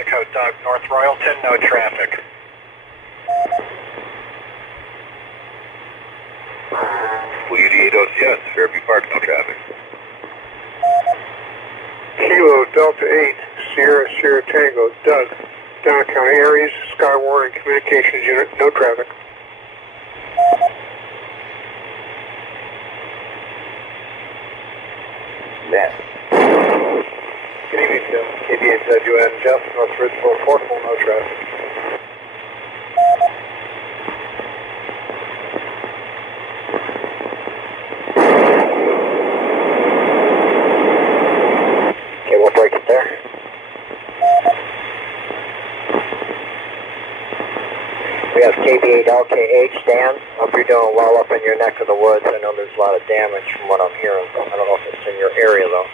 Mexico, Doug, North Royalton, no traffic. WD8 OCS, Fairview Park, no traffic. Kilo Delta 8, Sierra Tango, Doug, Donna County Areas, Skywarn and Communications Unit, no traffic. Matt. Good evening, Tim. KBHWN, Jeff, North Ridgeville, Portable, no traffic. Okay, we'll break it there. We have KB8LKH, Dan. Hope you're doing well up in your neck of the woods. I know there's a lot of damage from what I'm hearing. I don't know if it's in your area, though.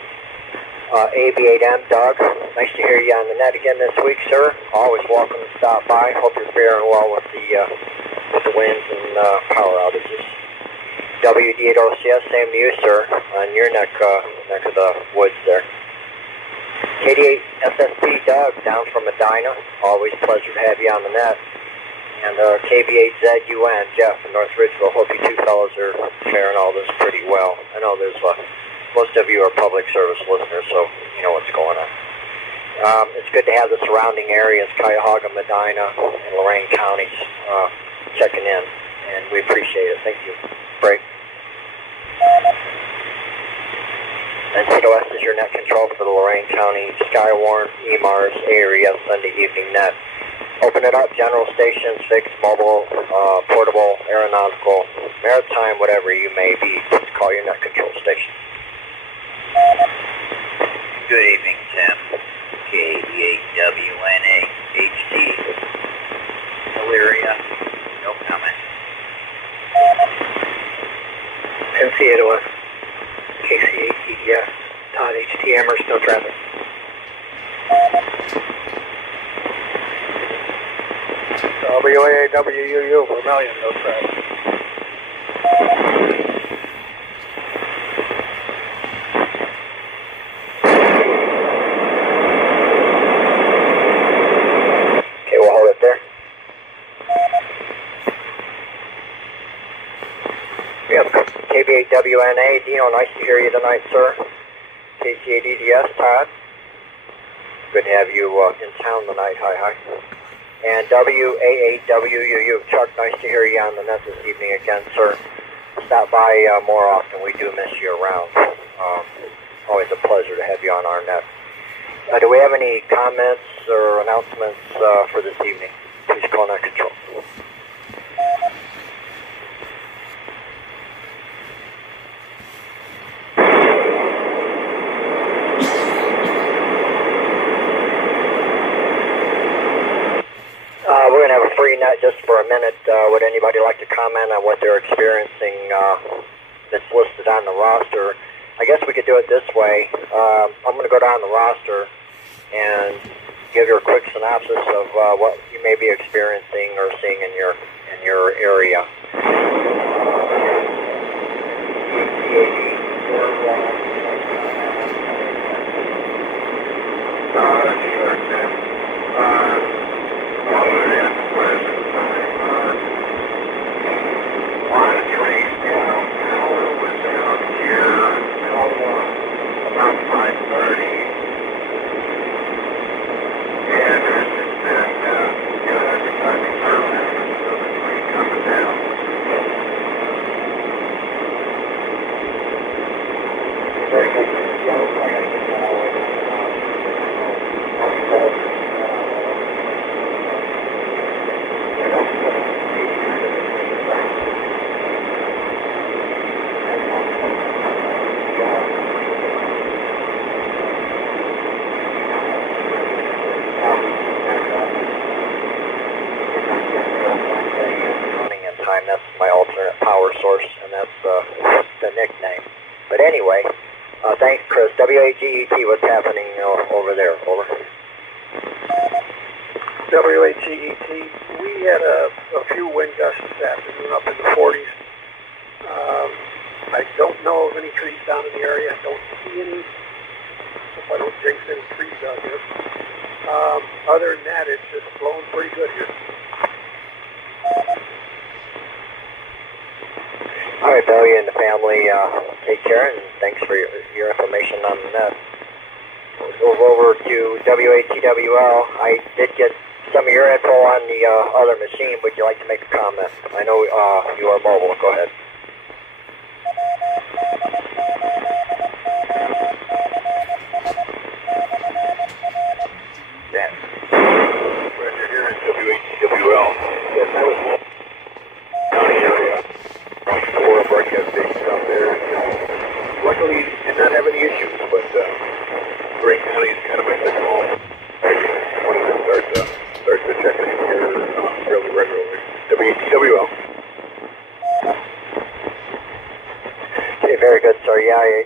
AB8M, Doug. Nice to hear you on the net again this week, sir. Always welcome to stop by. Hope you're faring well with the winds and power outages. WD8OCS, same to you, sir, on your neck of the woods there. KD8SSP, Doug, down from Medina. Always a pleasure to have you on the net. And KB8ZUN, Jeff in North Ridgeville. Hope you two fellows are faring all this pretty well. I know there's most of you are public service listeners, so you know what's going on. It's good to have the surrounding areas, Cuyahoga, Medina, and Lorain counties checking in, and we appreciate it. Thank you. Break. And COS is your net control for the Lorain County Skywarn EMARS area Sunday evening net. Open it up, general stations, fixed, mobile, portable, aeronautical, maritime, whatever you may be. Call your net control station. Good evening, Tim. K8WNA HT. Elyria. No comment. NC8OS, KC8EDS, Todd HT Amherst, no traffic. WAAWUU, Vermilion, no traffic. Okay, we'll hold it there. We have KB8WNA, Dino, nice to hear you tonight, sir. KC8EDS, Todd. Good to have you in town tonight, hi. And WAAWUU, Chuck, nice to hear you on the net this evening again, sir. Stop by more often, we do miss you around. Always a pleasure to have you on our net. Do we have any comments or announcements for this evening? Please call net control. We're going to have a free net just for a minute. Would anybody like to comment on what they're experiencing that's listed on the roster? I guess we could do it this way. I'm going to go down the roster and give you a quick synopsis of what you may be experiencing or seeing in your area. That's my alternate power source, and that's the nickname. But anyway, thanks, Chris. WAGET, what's happening over there? Over. WAGET, we had a few wind gusts this afternoon up in the 40s. I don't know of any trees down in the area. I don't see any. If I don't jinx any trees out here. Other than that, it's just blowing pretty good here. All right, Bill, you and the family take care, and thanks for your information on that. We'll move over to WATWL. I did get some of your info on the other machine. Would you like to make a comment? I know you are mobile. Go ahead. Dan. Roger, here is WATWL. Yes, I was county area. For broadcast stations out there. Luckily, did not have any issues, but Grant County is kind of my second home. I wanted to start to check in here fairly regularly. WATWL. Okay, very good, sir. Yeah,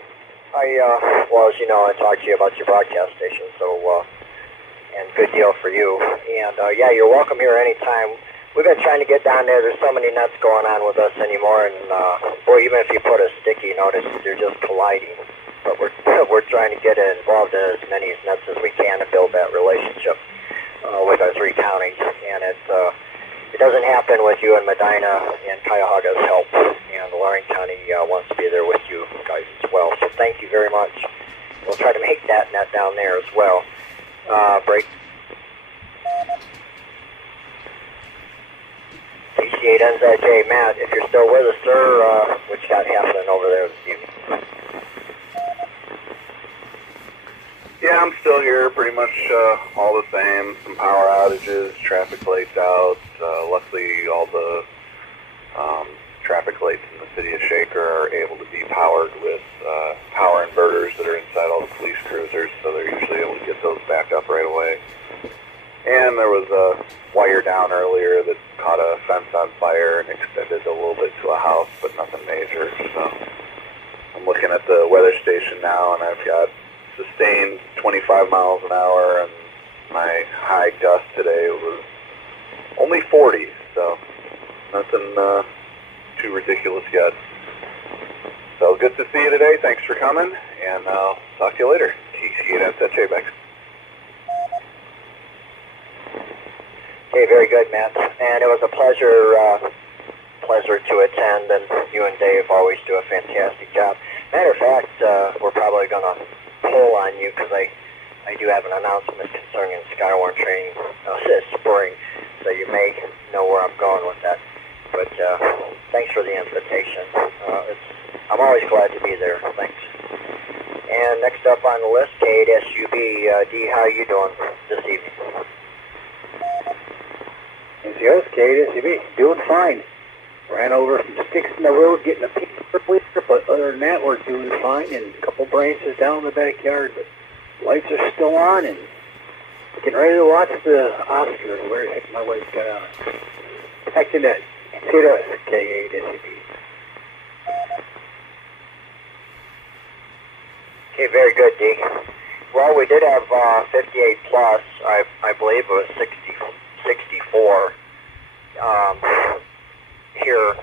well, as you know, I talked to you about your broadcast station, so, and good deal for you. And, yeah, you're welcome here anytime. We've been trying to get down there. There's so many nuts going on with us anymore, and, boy, even if you put a sticky notice, they're just colliding. But we're trying to get involved in as many nuts as we can to build that relationship, with our three counties. And it doesn't happen with you and Medina and Cuyahoga's help, and Lorain County wants to be there with you guys as well. So thank you very much. We'll try to make that net down there as well. Break. TC8NZJ, Matt, if you're still with us, sir, what you got happening over there this evening? Yeah, I'm still here, pretty much all the same. Some power outages, traffic lights out. Luckily, all the traffic lights in the city of Shaker are able to be powered with power inverters that are inside all the police cruisers, so they're usually able to get those back up right away. And there was a wire down earlier that caught a fence on fire and extended a little bit to a house, but nothing major. So I'm looking at the weather station now, and I've got sustained 25 miles an hour, and my high gust today was only 40, so nothing too ridiculous yet. So good to see you today. Thanks for coming, and I'll talk to you later. TC8NZJ back. Okay, very good, Matt. And it was a pleasure to attend, and you and Dave always do a fantastic job. Matter of fact, we're probably going to pull on you because I do have an announcement concerning Skywarn training this spring, so you may know where I'm going with that. But thanks for the invitation. I'm always glad to be there. Thanks. And next up on the list, K8SUB. D, how are you doing this evening? NCO's K8SUB, doing fine. Ran over some sticks in the road getting a paper clear, but other than that, we're doing fine. And a couple branches down in the backyard, but lights are still on, and getting ready to watch the Oscar. Where the heck my wife got on? Back to that. NCO's K8SUB. Okay, very good, D. Well, we did have 58 plus. I believe it was 64. Here,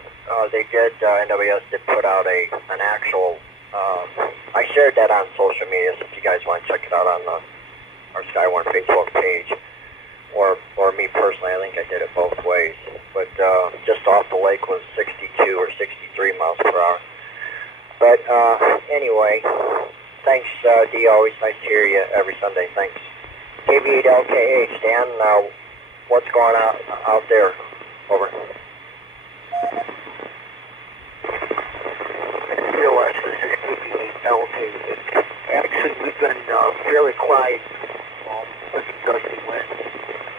they did, NWS did put out an actual, I shared that on social media, so if you guys want to check it out on our Skywarn Facebook page, or me personally, I think I did it both ways, but just off the lake was 62 or 63 miles per hour. But anyway, thanks, D, always nice to hear you every Sunday, thanks. KB8LKH, Dan, what's going on out there? Over. NCOS, this is KB8LKH. Actually, we've been fairly quiet with the gusty wind.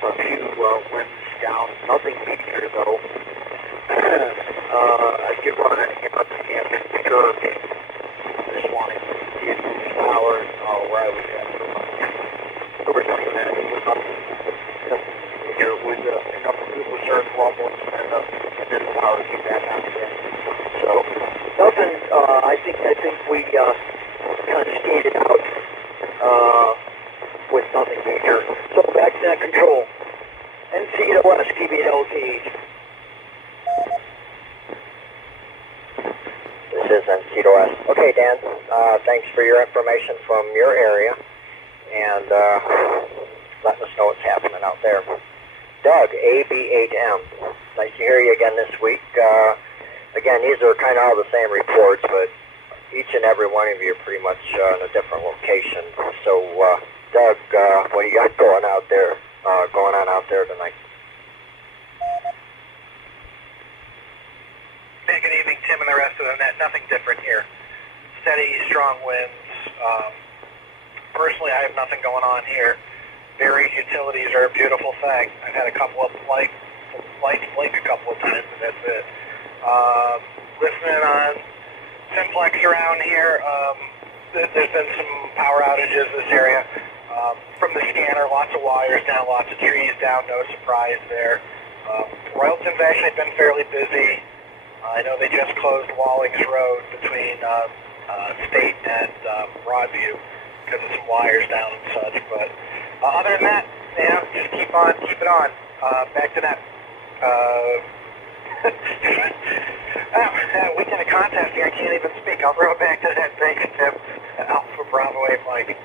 A few winds down, nothing major though. I did run an ambulance curve this morning. Did lose power where I was at. Over 20 minutes with nothing. Here with enough reserve rumblings and then the power came back on again. So nothing. I think we kind of skated out with nothing major. So back to that control. NCOS, KB8LKH. This is NCOS. Okay, Dan, thanks for your information from your area. And letting us know what's happening out there. Doug, AB8M. Nice to hear you again this week. Again, these are kind of all the same reports, but each and every one of you are pretty much in a different location. So, Doug, what do you got going on out there tonight? Hey, good evening, Tim and the rest of the net. Nothing different here. Steady, strong winds. Personally, I have nothing going on here. Buried utilities are a beautiful thing. I've had a couple of lights blink a couple of times, but that's it. Listening on Simplex around here, there's been some power outages in this area. From the scanner, lots of wires down, lots of trees down, no surprise there. Royalton's actually been fairly busy. I know they just closed Wallings Road between State and Broadview because of some wires down and such, but other than that, just keep it on. Back to that weekend of contesting, I can't even speak. I'll throw it back to that. Thanks, Tim. Alpha Bravo 8 Mike.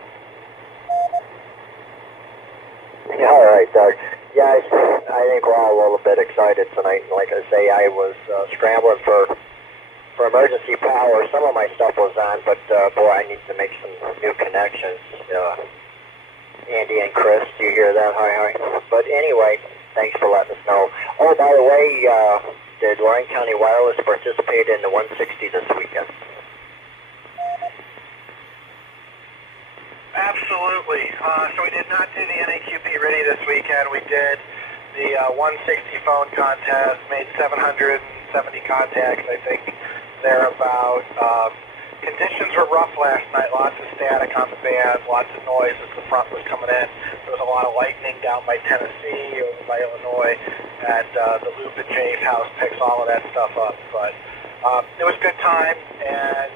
Yeah, all right, Doug. Yeah, I think we're all a little bit excited tonight. Like I say, I was scrambling for emergency power. Some of my stuff was on, but boy, I need to make some new connections. Andy and Chris, do you hear that? Hi. But anyway, thanks for letting us know. Oh, by the way, did Lorraine County Wireless participate in the 160 this weekend? Absolutely. So we did not do the NAQP Ready this weekend. We did the 160 phone contest, made 770 contacts, I think, thereabout. Conditions were rough last night, lots of static on the band, lots of noise as the front was coming in. There was a lot of lightning down by Tennessee, over by Illinois, at the Loop and Jay's house picks all of that stuff up. But it was a good time, and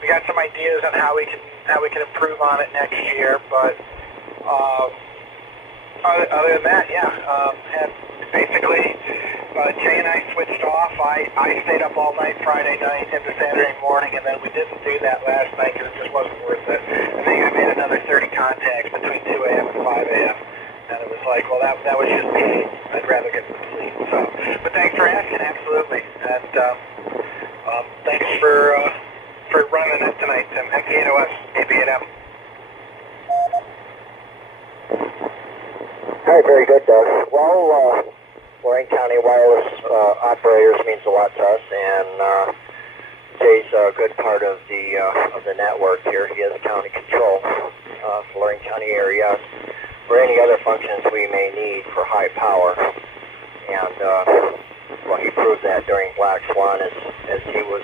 we got some ideas on how we can improve on it next year. But other than that, had basically Jay and I switched off. I stayed up all night Friday night into Saturday morning, and then we didn't do that last night because it just wasn't worth it. I think I made another 30 contacts between 2 a.m. and 5 a.m. And it was like, well, that was just me. I'd rather get some sleep. So, but thanks for asking, absolutely. And thanks for running it tonight, Tim. MK8OS, AB8M. All right, very good, Doug. Well, Lorraine County Wireless operators means a lot to us, and Jay's a good part of the network here. He has county control for Lorraine County area for any other functions we may need for high power. And well, he proved that during Black Swan as he was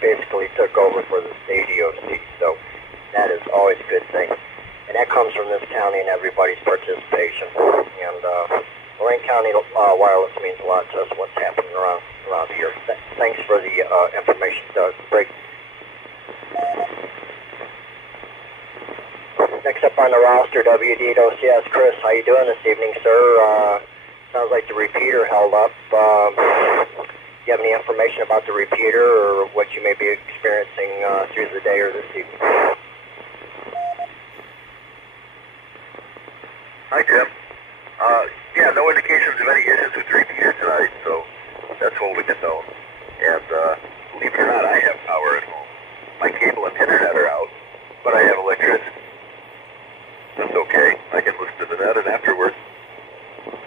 basically took over for the state EOC. So that is always a good thing. And that comes from this county and everybody's participation. And Lorraine County Wireless means a lot to us, what's happening around here. Thanks for the information, Doug. Great. Next up on the roster, WDOCS. Chris, how you doing this evening, sir? Sounds like the repeater held up. Do you have any information about the repeater or what you may be experiencing through the day or this evening? Hi, Tim. Yeah, no indications of any issues with the repeater tonight, so that's holding it down. And believe it or not, I have power at home. My cable and internet are out, but I have electricity. That's okay. I can listen to the net, and afterwards,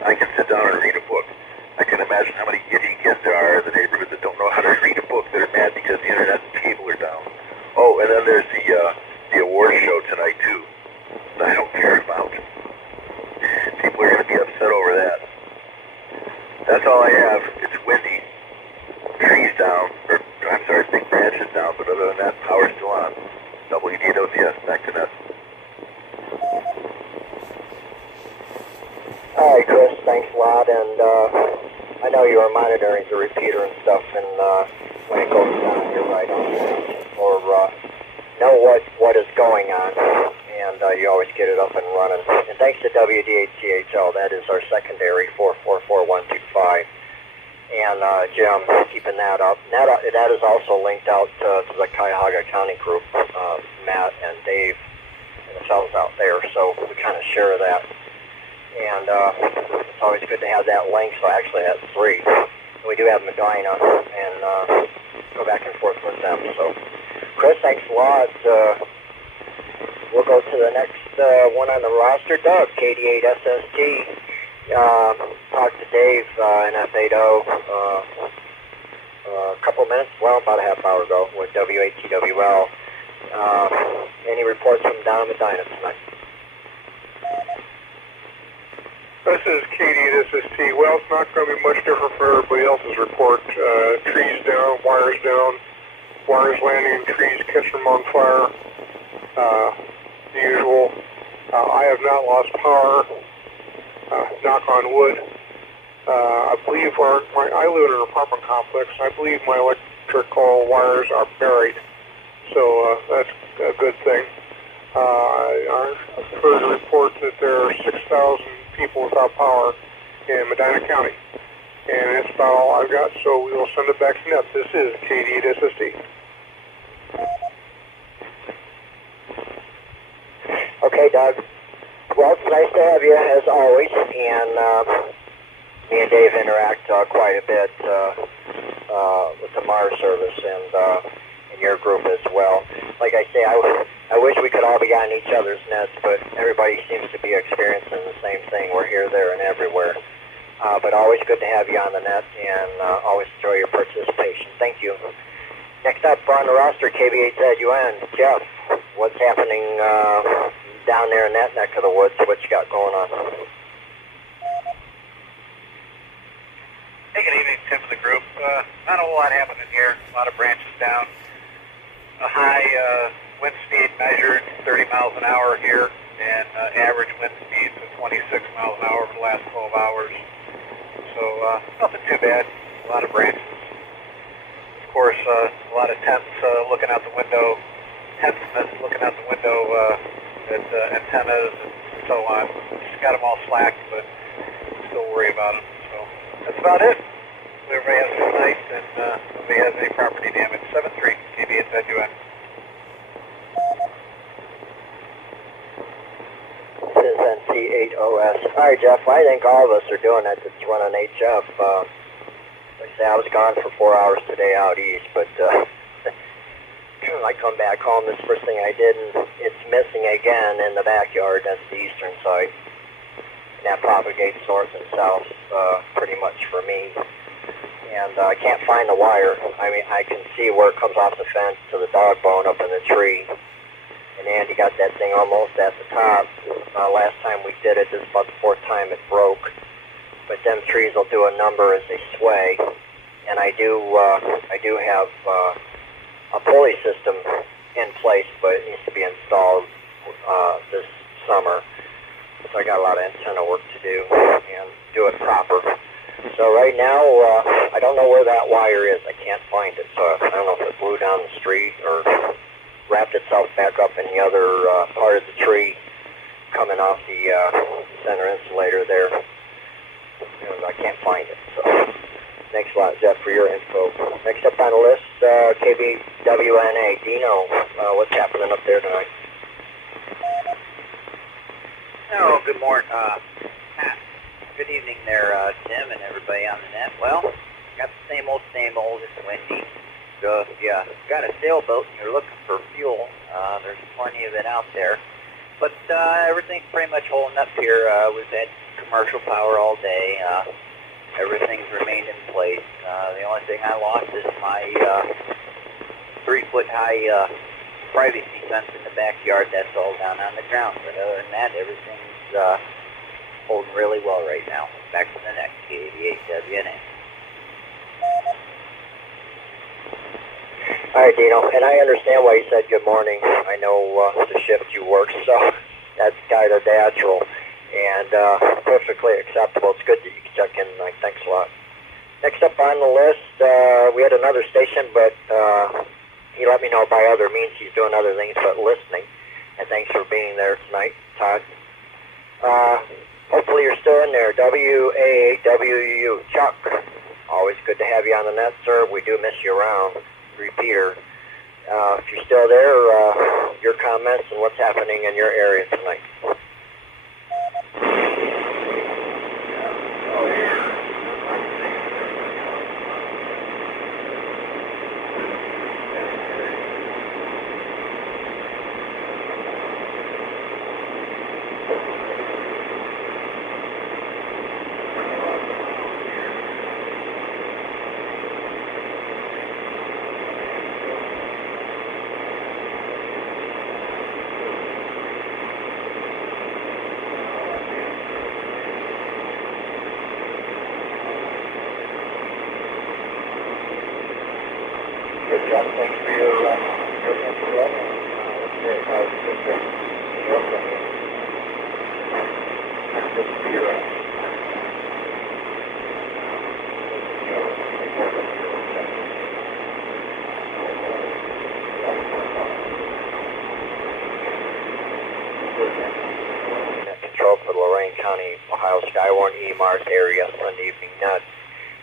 I can sit down and read a book. I can imagine how many idiot kids there are in the neighborhood that don't know how to read a book that are mad because the internet and cable are down. Oh, and then there's the award show tonight, too, that I don't care about. People are going to be upset over that. That's all I have. It's windy. Trees down. Or, I'm sorry, big branches down. But other than that, power's still on. WDOCS, back to net. All right, Chris, thanks a lot. And I know you are monitoring the repeater and stuff. And when it goes down, you're right on. Or know what is going on. And you always get it up and running. And thanks to WDHCHL, that is our secondary 444125. And Jim, keeping that up. That is also linked out to the Cuyahoga County group. Matt and Dave and a ourselves out there, so we kind of share that. And it's always good to have that link, so I actually have 3. And we do have Medina, and go back and forth with them. So, Chris, thanks a lot. We'll go to the next one on the roster, Doug, KD8SST. Talked to Dave in F80 a couple of minutes, well, about a half hour ago with W8TWL. Any reports from down Medina tonight? This is KD8SST. Well, it's not going to be much different for everybody else's report. Trees down, wires landing in trees, catching them on fire. The usual. I have not lost power. Knock on wood. I believe I live in an apartment complex. I believe my electrical wires are buried, so that's a good thing. I've heard a report that there are 6,000 people without power in Medina County, and that's about all I've got. So we will send it back to net. This is KD8SST. Okay, Doug. Well, it's nice to have you, as always, and me and Dave interact quite a bit with the Mars service and your group as well. Like I say, I wish we could all be on each other's nets, but everybody seems to be experiencing the same thing. We're here, there, and everywhere. But always good to have you on the net, and always enjoy your participation. Thank you. Next up on the roster, KB8ZUN, Jeff. What's happening down there in that neck of the woods? What you got going on? Hey, good evening, Tim and the group. Not a whole lot happening here. A lot of branches down. A high wind speed measured 30 miles an hour here, and average wind speeds of 26 miles an hour for the last 12 hours. So nothing too bad. A lot of branches. Of course, a lot of tents looking out the window. Tents looking out the window at antennas and so on. Just got them all slacked, but still worry about them. So that's about it. Everybody has a good night, and nobody has any property damage. 7-3, KB8ZUN. This is NC8OS. All right, Jeff, I think all of us are doing it that's running HF. Like I say, I was gone for 4 hours today out east, but I come back home, this first thing I did, and it's missing again in the backyard. That's the eastern side. And that propagates north and south pretty much for me. And I can't find the wire. I mean, I can see where it comes off the fence to the dog bone up in the tree. And Andy got that thing almost at the top. Last time we did it, this is about the 4th time it broke. But them trees will do a number as they sway. And I do have a pulley system in place, but it needs to be installed this summer. So I got a lot of antenna work to do and do it proper. So right now, I don't know where that wire is. I can't find it. So I don't know if it blew down the street or wrapped itself back up in the other part of the tree coming off the center insulator there. And I can't find it. So thanks a lot, Jeff, for your info. Next up on the list, KBWNA. Dino, what's happening up there tonight? Oh, good morning. Good evening there, Tim and everybody on the net. Well, got the same old, it's windy. So if you got a sailboat and you're looking for fuel, there's plenty of it out there. But everything's pretty much holding up here. We've had commercial power all day. Everything's remained in place. The only thing I lost is my 3-foot-high privacy fence in the backyard. That's all down on the ground. But other than that, everything's holding really well right now. Back to the next K88WNA. All right, Dino, and I understand why you said good morning. I know the shift you work, so that's kind of natural and perfectly acceptable. It's good that you can check in tonight. Thanks a lot. Next up on the list, we had another station, but he let me know by other means he's doing other things but listening. And thanks for being there tonight, Todd. Hopefully you're still in there. WAWU, Chuck. Always good to have you on the net, sir. We do miss you around. Repeater. If you're still there, your comments and what's happening in your area tonight. Good job. Thanks for your input. Let's hear how it's been. Good for your control for the Lorain County, Ohio Skywarn EMR's area Sunday evening net.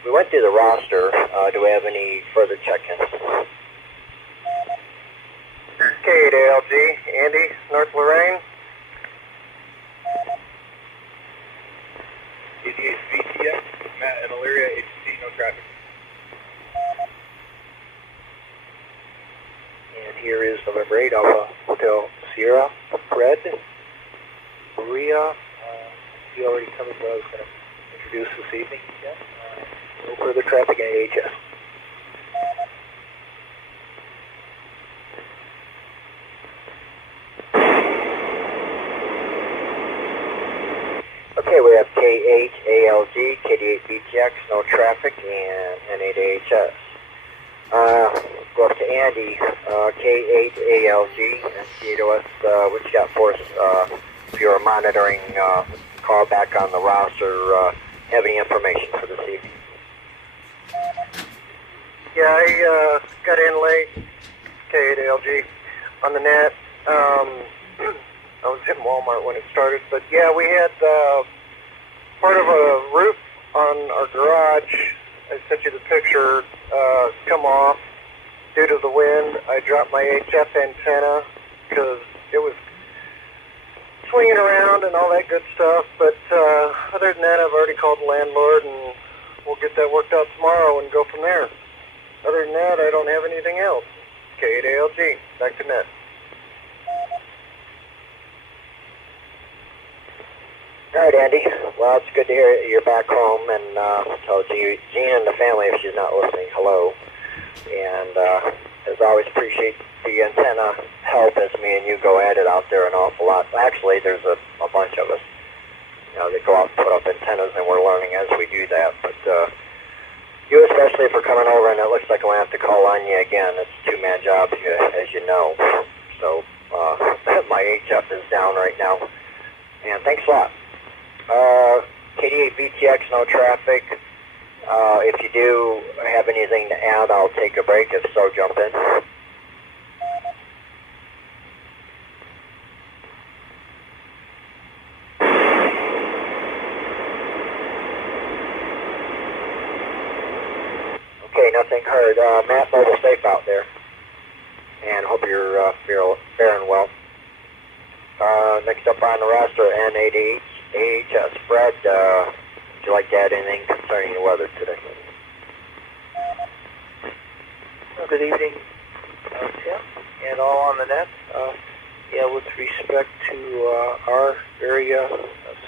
We went through the roster. Do we have any further check-ins? K8ALG, Andy, North Lorain. ADH VTX, Matt and Elyria, HC, no traffic. And here is November 8 Alpha Hotel Sierra, Fred, Maria. He already covered what I was going to introduce this evening. Yeah. No further traffic at AHS. Okay, we have K8ALG, KD8BTX, no traffic, and N8AHS. Go up to Andy, K8ALG, and see to us what you got for us. If you're monitoring, call back on the roster, have any information for this evening. Yeah, I got in late, K8ALG, on the net. I was in Walmart when it started, but yeah, we had part of a roof on our garage. I sent you the picture, come off due to the wind. I dropped my HF antenna because it was swinging around and all that good stuff, but other than that, I've already called the landlord and we'll get that worked out tomorrow and go from there. Other than that, I don't have anything else. K8ALG, back to net. All right, Andy. Well, it's good to hear you're back home, and tell Jean and the family, if she's not listening, hello. And as always, appreciate the antenna help as me and you go at it out there an awful lot. Actually, there's a bunch of us, that go out and put up antennas, and we're learning as we do that. But you especially for coming over, and it looks like I'm going to have to call on you again. It's a two-man job, as you know. So my HF is down right now. And thanks a lot. KD8BTX, no traffic. If you do have anything to add, I'll take a break. If so, jump in. Okay, nothing heard. Matt, mobile safe out there. And hope you're faring well. Next up on the roster, N8AHS. Fred, would you like to add anything concerning the weather today? Well, good evening, Tim, and all on the net. Yeah, with respect to our area,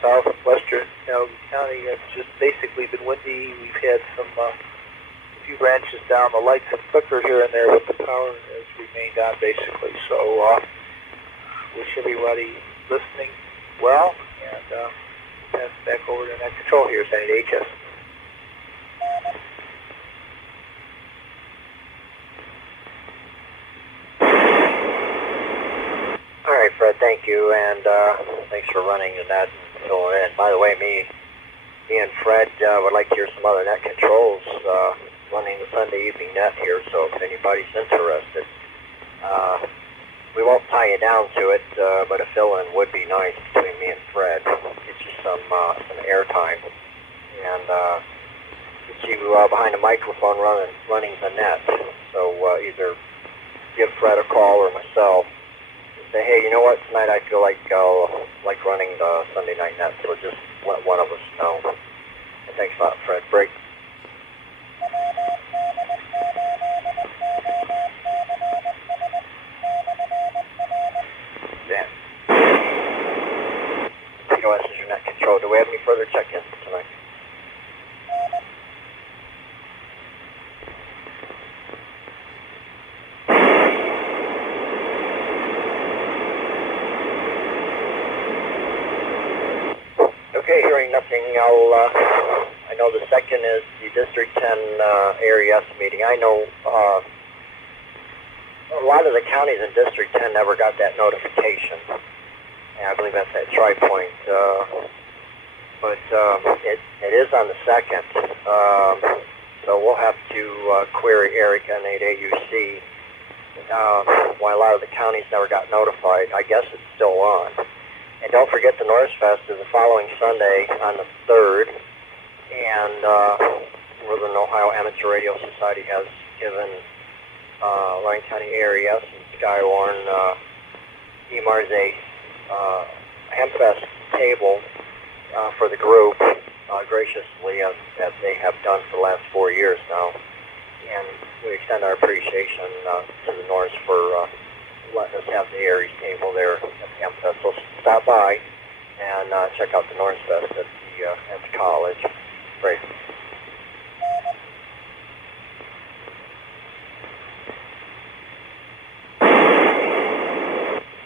southwestern County, it's just basically been windy. We've had some few branches down. The lights have flickered here and there, but the power has remained on basically. So wish everybody listening well, and pass back over to net control here, N8AHS. All right, Fred, thank you, and thanks for running the net and filling in. By the way, me and Fred would like to hear some other net controls running the Sunday evening net here, so if anybody's interested, we won't tie you down to it, but a fill-in would be nice between me and Fred. Get you some airtime, and get you behind a microphone running the net. So either give Fred Fred a call or myself and say, hey, you know what, tonight I feel like running the Sunday Night Net, so just let one of us know. And thanks a lot, Fred. Break. Dan. POS is your net control. Do we have any further check-ins tonight? Okay, hearing nothing, I know the second is the District 10 Area S meeting. I know a lot of the counties in District 10 never got that notification. And I believe that's at Tri-Point. But it is on the 2nd. So we'll have to query Eric and 8AUC why a lot of the counties never got notified. I guess it's still on. And don't forget the Norris Fest is the following Sunday on the 3rd, and Northern Ohio Amateur Radio Society has given Lyon County Area and Skywarn EMARS a Hempfest table for the group graciously, as they have done for the last 4 years now. And we extend our appreciation to the Norris for letting us have the Aries table there at the Hempfest. So stop by and check out the Norris Fest at the college. Great.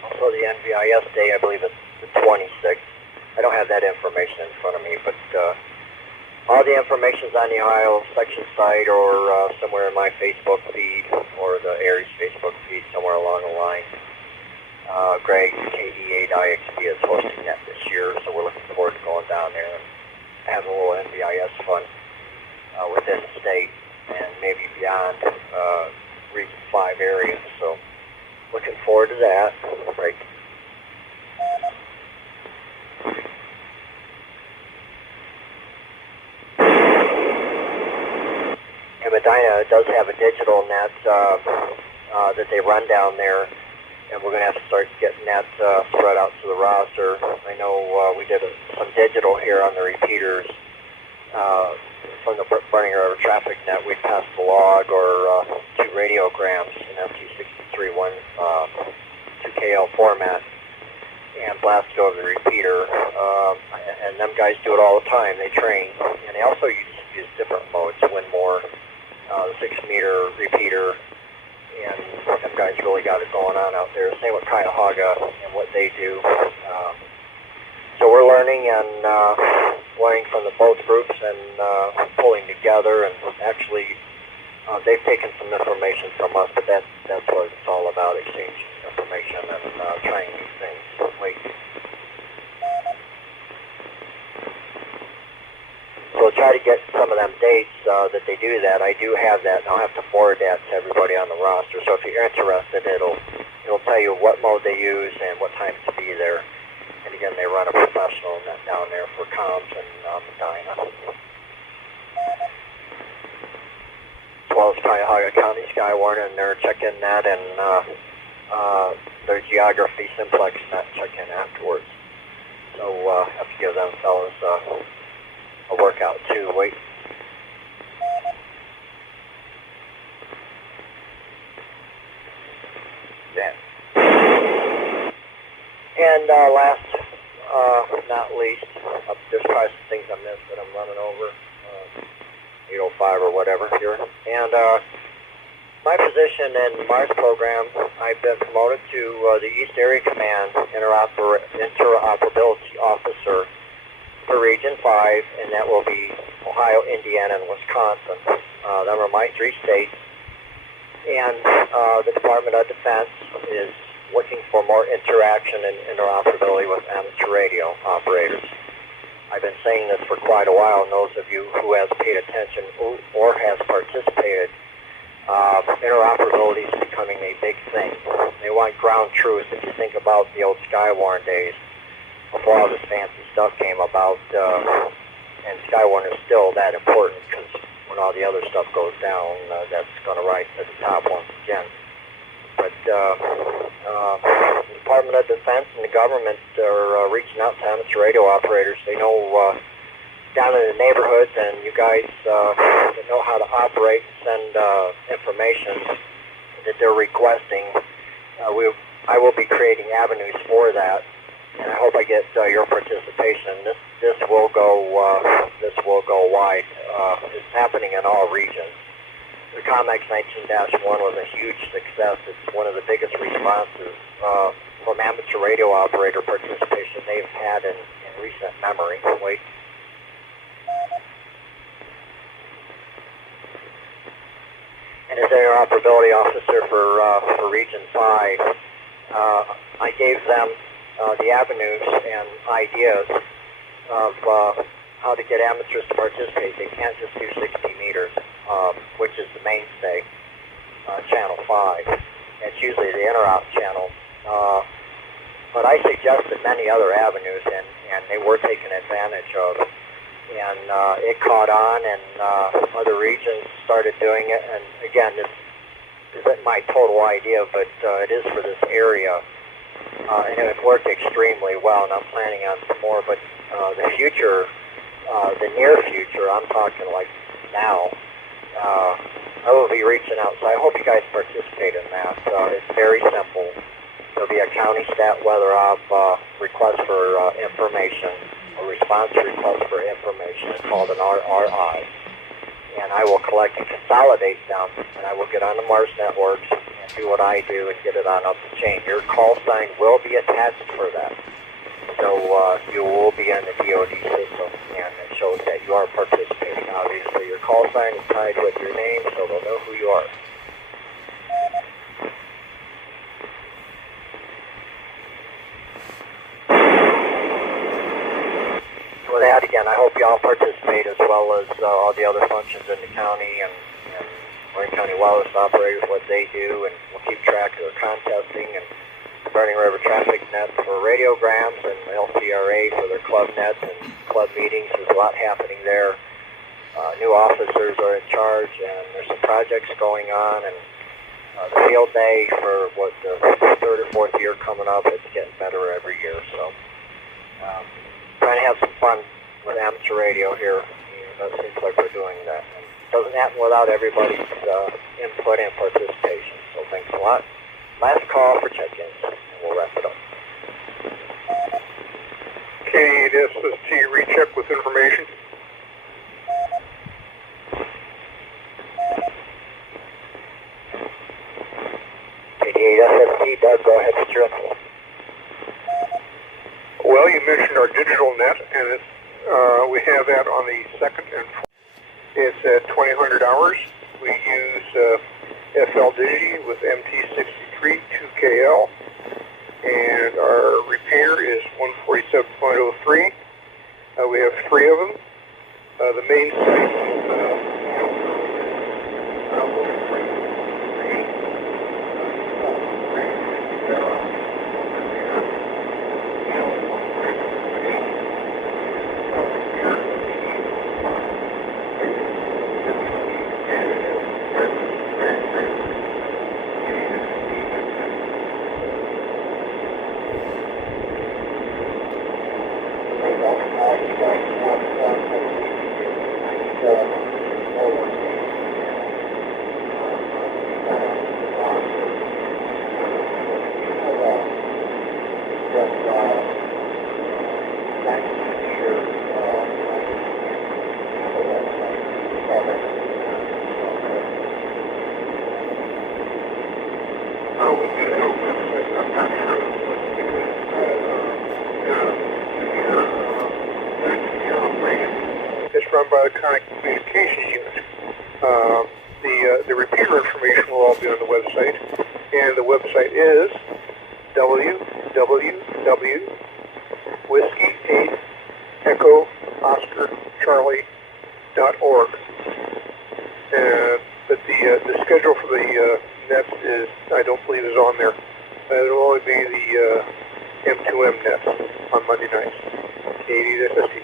Also the NVIS Day, I believe it's the 26th. I don't have that information in front of me, but all the information is on the Ohio section site or somewhere in my Facebook feed or the Aries Facebook feed somewhere along the line. Greg, KE8IXB is hosting that this year, so we're looking forward to going down there and having a little NVIS fun within the state and maybe beyond Region 5 areas. So looking forward to that. Great. And Medina does have a digital net that they run down there, and we're going to have to start getting that spread out to the roster. I know we did some digital here on the repeaters from the Burning River Traffic Net. We passed the log or 2 radiograms in FT63 2KL format and blast it over the repeater. And them guys do it all the time. They train, and they also use different modes. Winmore, the 6-meter repeater, and them guys really got it going on out there. Same with Cuyahoga and what they do. So we're learning and learning from the both groups and pulling together. And actually, they've taken some information from us, but that's what it's all about: exchanging information and trying new things. Wait. So we'll try to get some of them dates that they do that. I do have that, and I'll have to forward that to everybody on the roster. So if you're interested, it'll tell you what mode they use and what times to be there. And again, they run a professional net down there for comms and Medina. As well as Cuyahoga County Skywarn, and they're checking that, and their geography simplex net check-in afterwards. So have to give them fellas a workout too. Wait. Then. And last, not least, there's probably some things I missed that I'm running over. 805 or whatever here. And my position in Mars program, I've been promoted to the East Area Command Interoperability Officer for Region 5, and that will be Ohio, Indiana, and Wisconsin. Them are my 3 states. And the Department of Defense is looking for more interaction and interoperability with amateur radio operators. I've been saying this for quite a while, and those of you who have paid attention or has participated, interoperability is becoming a big thing. They want ground truth. If you think about the old Skywarn days, before all this fancy stuff came about, and Skywarn is still that important, because when all the other stuff goes down, that's going to rise to the top once again. but the Department of Defense and the government are reaching out to amateur radio operators. They know down in the neighborhoods, and you guys that know how to operate and send information that they're requesting. I will be creating avenues for that, and I hope I get your participation. This will go wide. It's happening in all regions. The COMEX 19-1 was a huge success. It's one of the biggest responses from amateur radio operator participation they've had in recent memory. Wait. And as interoperability officer for Region 5, I gave them the avenues and ideas of how to get amateurs to participate. They can't just do 60 meters, which is the mainstay, channel 5. It's usually the interop channel. But I suggested many other avenues, and they were taken advantage of. And it caught on, and other regions started doing it. And again, this isn't my total idea, but it is for this area. And it worked extremely well, and I'm planning on some more. But the future, the near future, I'm talking like now, I will be reaching out. So I hope you guys participate in that. It's very simple. There'll be a county stat weather op request for information, a response request for information. It's called an RRI. And I will collect and consolidate them, and I will get on the Mars networks and do what I do and get it on up the chain. Your call sign will be attached for that. So you will be in the DoD system, and it shows that you are participating. Obviously, your call sign is tied with your name, so they'll know who you are. With that, again, I hope you all participate, as well as all the other functions in the county and Orange County Wireless operators, what they do, and we'll keep track of their contesting and Burning River Traffic Net for radiograms and LCRA for their club nets and club meetings. There's a lot happening there. New officers are in charge, and there's some projects going on, and the field day for the third or fourth year coming up, it's getting better every year. So trying to have some fun with amateur radio here. It seems like we're doing that. And it doesn't happen without everybody's input and participation. So thanks a lot. Last call for check-ins, and we'll wrap it up. KDSST recheck with information. KD8SST, Doug, go ahead with your info. Well, you mentioned our digital net, and it's, we have that on the 2nd and 4th. It's at 2000 hours. We use FL Digi with MT63 2KL, and our repeater is 147.03. We have 3 of them. The main site run by the Conic Communications Unit. The repeater information will all be on the website, and the website is www.whiskey8EchoOscarCharlie.org. But the schedule for the nets is, I don't believe, is on there. It'll only be the M2M nets on Monday nights. KD-SST.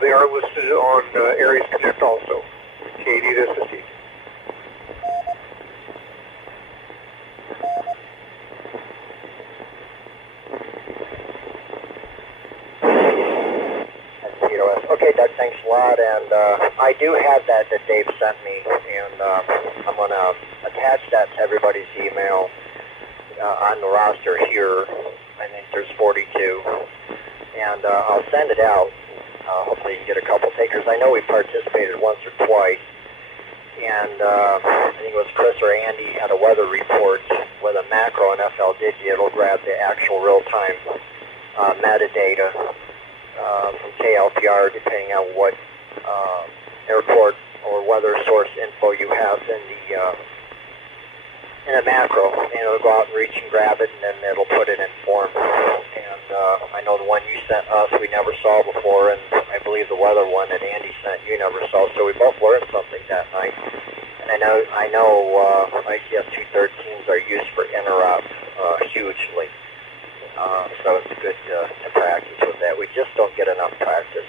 They are listed on Aries Connect also. KD, this is Steve. Okay, Doug, thanks a lot. And I do have that Dave sent me, and I'm going to attach that to everybody's email on the roster here. I think there's 42. And I'll send it out. Hopefully you can get a couple takers. I know we participated once or twice. And I think it was Chris or Andy had a weather report with a macro and FLDigi. It'll grab the actual real-time metadata from KLPR, depending on what airport or weather source info you have in a macro. And it'll go out and reach and grab it, and then it'll put it in form. And I know the one you sent us we never saw before, and I believe the weather one that Andy sent you never saw. So we both learned something that night. And I know ICS 213s are used for interop hugely. So it's good to practice with that. We just don't get enough practice.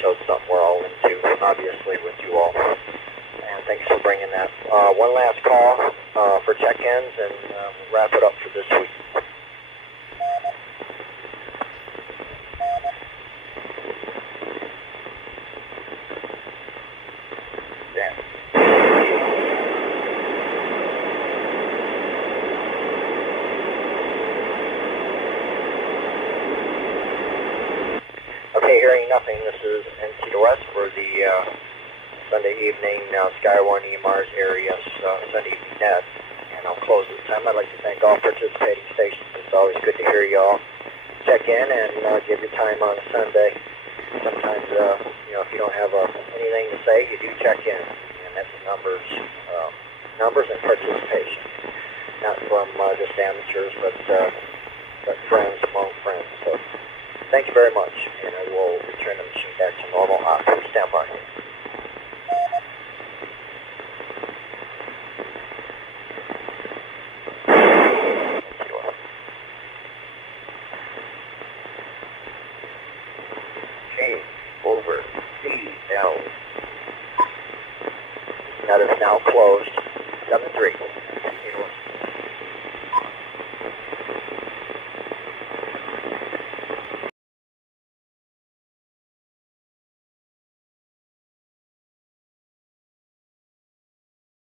Shows something we're all into, obviously, with you all. And thanks for bringing that. One last call for check-ins, and we'll wrap it up for this week. Okay, hearing nothing, this is NC to West for the Sunday evening Skywarn EMR's area Sunday evening net, and I'll close this time. I'd like to thank all participating stations. It's always good to hear you all check in and give your time on a Sunday. Sometimes, if you don't have anything to say, you do check in, and that's numbers and participation. Not from just amateurs, but friends among friends. So thank you very much, and I will return the machine back to normal. Stand by. Okay, over CL. That is now closed.